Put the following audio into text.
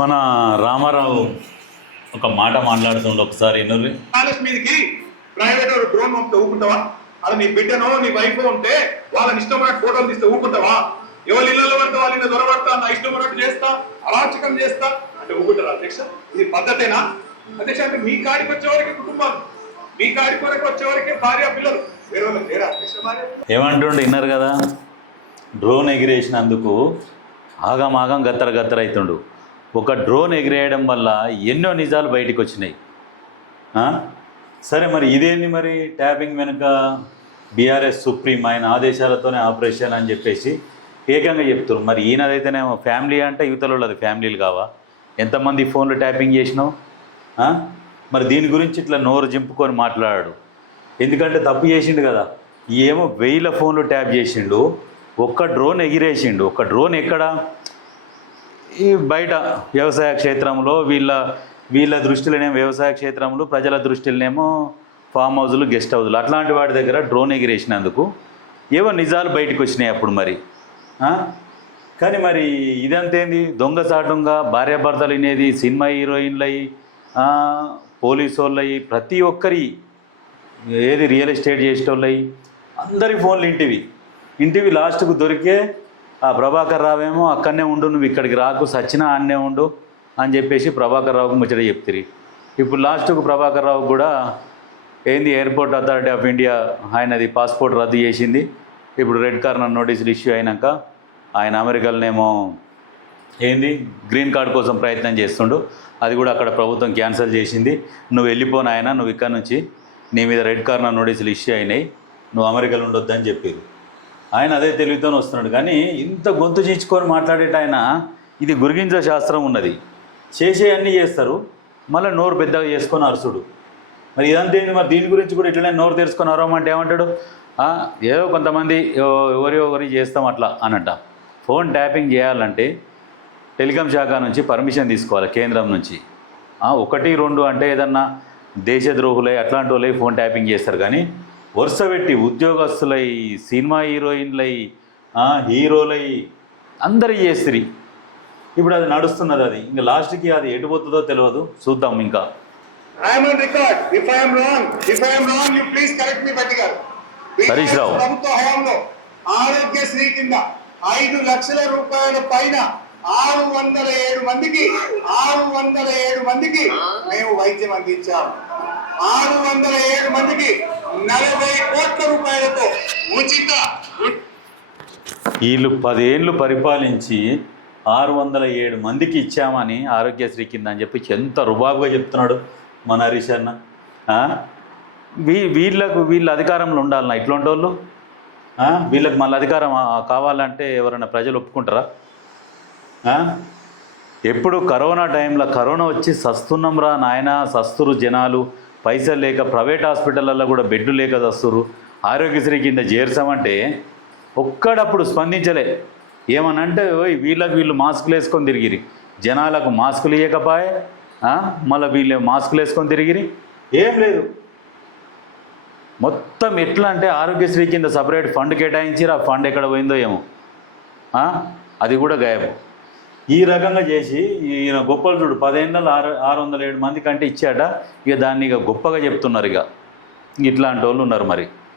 మన రామారావు ఒక మాట మాట్లాడుతుండే ఒకసారి ఎన్నుర్రి ప్యాలెస్ మీదకి ప్రైవేట్ డ్రోన్ పంపితే ఊపుకుంటావా? అది నీ బిడ్డనో నీ వైఫ్ ఉంటే వాళ్ళని ఇష్టమైన ఫోటోలు తీస్తే ఊపుకుంటావా? ఎవరి ఇళ్ళలో పడితే వాళ్ళ ఇళ్ళ దొరబడతా, నా ఇష్టం ఉన్నట్టు చేస్తా, అరాచకం చేస్తా అంటే ఊపుకుంటారా అధ్యక్ష? ఇది పద్ధతేనా అధ్యక్ష? అంటే మీ కాడికి వచ్చేవారికి కుటుంబాలు, మీ కాడికి వరకు వచ్చేవారికి భార్య పిల్లలు, వేరే వాళ్ళకి లేరా అధ్యక్ష? భార్య ఏమంటుండే విన్నారు కదా, డ్రోన్ ఎగిరేసినందుకు ఆగం గత్తర అవుతుండు. ఒక డ్రోన్ ఎగిరేయడం వల్ల ఎన్నో నిజాలు బయటకు వచ్చినాయి. సరే మరి ఇదేంది మరి ట్యాపింగ్ వెనుక బీఆర్ఎస్ సుప్రీం ఆయన ఆదేశాలతోనే ఆపరేషన్ అని చెప్పేసి ఏకంగా చెప్తున్నారు. మరి ఈయనదైతేనేమో ఫ్యామిలీ అంటే యువతలో అది ఫ్యామిలీలు కావా? ఎంతమంది ఫోన్లు ట్యాపింగ్ చేసినావు? మరి దీని గురించి ఇట్లా నోరు జింపుకొని మాట్లాడాడు. ఎందుకంటే తప్పు చేసిండు కదా. ఏమో 1000 ఫోన్లు ట్యాప్ చేసిండు, ఒక్క డ్రోన్ ఎగిరేసిండు. ఒక్క డ్రోన్ ఎక్కడ? ఈ బయట వ్యవసాయ క్షేత్రంలో వీళ్ళ దృష్టిలోనేమో వ్యవసాయ క్షేత్రంలో, ప్రజల దృష్టిలోనేమో ఫామ్ హౌజులు, గెస్ట్ హౌజులు, అట్లాంటి వాటి దగ్గర డ్రోన్ ఎగిరేసినందుకు ఏవో నిజాలు బయటకు వచ్చినాయి అప్పుడు మరి. కానీ మరి ఇదంతేంది? దొంగసాటంగా భార్యాభర్తలు అనేది సినిమా హీరోయిన్లయి, పోలీసు వాళ్ళయి, ప్రతి ఒక్కరి ఏది రియల్ ఎస్టేట్ చేసేటోళ్ళయి అందరి ఫోన్లు ఇంటివి లాస్ట్కు దొరికే ఆ ప్రభాకర్ రావేమో అక్కడనే ఉండు, నువ్వు ఇక్కడికి రాకు, సచ్చినా ఆడనే ఉండు అని చెప్పేసి ప్రభాకర్ రావుకు ముచ్చట చెప్తిరి. ఇప్పుడు లాస్ట్కు ప్రభాకర్ రావు కూడా ఏంది ఎయిర్పోర్ట్ అథారిటీ ఆఫ్ ఇండియా ఆయనది పాస్పోర్ట్ రద్దు చేసింది. ఇప్పుడు రెడ్ కార్నర్ నోటీసులు ఇష్యూ అయినాక ఆయన అమెరికాలోనేమో ఏంది గ్రీన్ కార్డ్ కోసం ప్రయత్నం చేస్తుండు. అది కూడా అక్కడ ప్రభుత్వం క్యాన్సిల్ చేసింది. నువ్వు వెళ్ళిపోను ఆయన, నువ్వు ఇక్కడ నుంచి నీ మీద రెడ్ కార్నర్ నోటీసులు ఇష్యూ అయినాయి, నువ్వు అమెరికాలో ఉండొద్దని చెప్పారు. ఆయన అదే తెలివితోనే వస్తున్నాడు. కానీ ఇంత గొంతు చీచుకొని మాట్లాడేట ఆయన, ఇది గురిగింజ శాస్త్రం ఉన్నది, చేసే అన్నీ చేస్తారు, మళ్ళీ నోరు పెద్దగా చేసుకొని అరుసుడు. మరి ఇదంతేంది? మరి దీని గురించి కూడా ఇట్లనే నోరు తెరుచుకొని అరవమంటే ఏమంటాడు? ఏదో కొంతమంది ఎవరి చేస్తాం అట్లా అనంట. ఫోన్ ట్యాపింగ్ చేయాలంటే టెలికాం శాఖ నుంచి పర్మిషన్ తీసుకోవాలి, కేంద్రం నుంచి. 1, 2 అంటే ఏదన్నా దేశద్రోహులై అట్లాంటి వాళ్ళై ఫోన్ ట్యాపింగ్ చేస్తారు. కానీ వరుస పెట్టి ఉద్యోగస్తులై, సినిమా హీరోయిన్లై, హీరోలై అందరూ చేస్తారు. ఇప్పుడు అది నడుస్తున్నది. అది ఇంకా లాస్ట్కి అది ఎటుపోతుందో తెలియదు, చూద్దాం. ఇంకా హరీష్ రావు ప్రభుత్వ హయాంలో ఆరోగ్యశ్రీ కింద 5 లక్షల రూపాయల పైన 607 మందికి మేము వైద్యం అందించాము. 607 మందికి 40 కోట్ల రూపాయలతో ఉచిత. వీళ్ళు 10 ఏళ్ళు పరిపాలించి 607 మందికి ఇచ్చామని ఆరోగ్యశ్రీ కింద అని చెప్పి ఎంత రుబాబుగా చెప్తున్నాడు మన హరీష్ అన్న. వీళ్ళ అధికారంలో ఉండాలన్నా ఇట్లాంటి వాళ్ళు? వీళ్ళకి మళ్ళీ అధికారం కావాలంటే ఎవరైనా ప్రజలు ఒప్పుకుంటారా? ఎప్పుడు కరోనా టైంలో కరోనా వచ్చి సస్తున్నాం రా నాయన, సస్తురు జనాలు, పైసలు లేక ప్రైవేట్ హాస్పిటళ్ళల్లో కూడా బెడ్లు లేక సస్తురు, ఆరోగ్యశ్రీ కింద చేర్చామంటే ఒక్కడప్పుడు స్పందించలే. ఏమనంటే వీళ్ళు మాస్కులు వేసుకొని తిరిగిరి, జనాలకు మాస్కులు ఇవ్వకపోయే, మళ్ళీ వీళ్ళు మాస్కులు వేసుకొని తిరిగిరి. ఏం లేదు. మొత్తం ఎట్లా అంటే ఆరోగ్యశ్రీ కింద సపరేట్ ఫండ్ కేటాయించిరు, ఆ ఫండ్ ఎక్కడ పోయిందో ఏమో, అది కూడా గాయబు. ఈ రకంగా చేసి ఈయన గొప్పలు చూడు, 10 ఏళ్ళలో 607 మంది కంటే ఇచ్చాట. ఇక దాన్ని గొప్పగా చెప్తున్నారు. ఇట్లాంటి వాళ్ళు ఉన్నారు మరి.